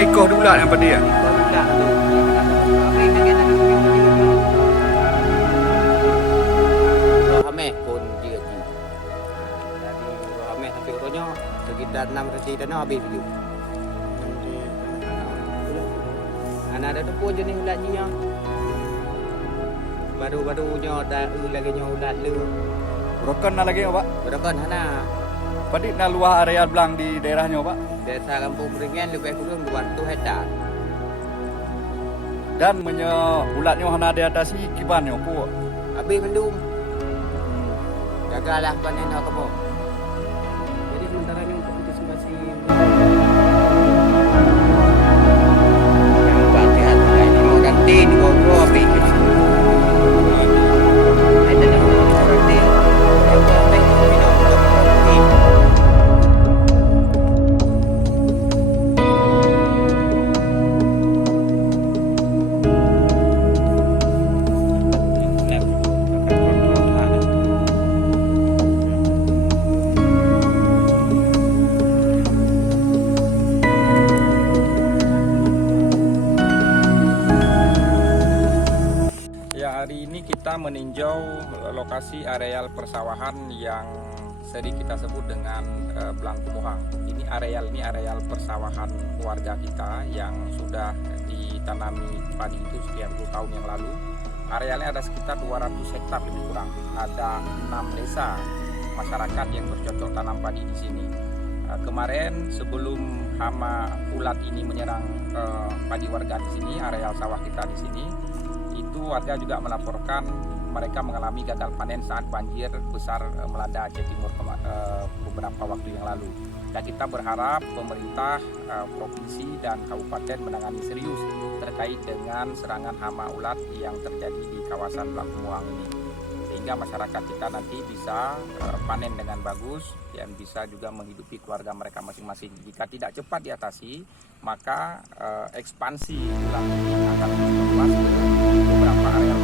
yang ikoh di ulat yang pedih ya? Rohameh pun dia ji. Dari Rohameh sampai Uronyo sekitar 6 reti dan habis tu. Anak ada tu pun jenis ulat nya. Baru-barunya dah lagi nya ulat lu. Broken na lagi Pak. Berapa hana? Padik na luah area belang di daerahnya Pak. Desa Kampung Beringin lebih kurang 200 hektar. Dan ulatnya hana di atas kibannya Pak. Habis mendung. Gagallah panen kamu. Jadi sementara ini untuk antisipasi Yang pasti hati ini mau ganti di bawah habis. Ada nama ganti. Yang pasti minum ganti. Ya, hari ini kita meninjau lokasi areal persawahan yang sering kita sebut dengan Belang Kumuhang. Ini areal persawahan warga kita yang sudah ditanami padi itu sekian puluh tahun yang lalu. Arealnya ada sekitar 200 hektar lebih kurang. Ada 6 desa masyarakat yang bercocok tanam padi di sini. Kemarin sebelum hama ulat ini menyerang padi warga di sini, areal sawah kita di sini, itu warga juga melaporkan mereka mengalami gagal panen saat banjir besar melanda Aceh Timur beberapa waktu yang lalu. Dan kita berharap pemerintah provinsi dan kabupaten menangani serius terkait dengan serangan hama ulat yang terjadi di kawasan Belang Kumuhang ini, sehingga masyarakat kita nanti bisa panen dengan bagus dan bisa juga menghidupi keluarga mereka masing-masing. Jika tidak cepat diatasi, maka ekspansi ulat ini akan terus meluas ke beberapa area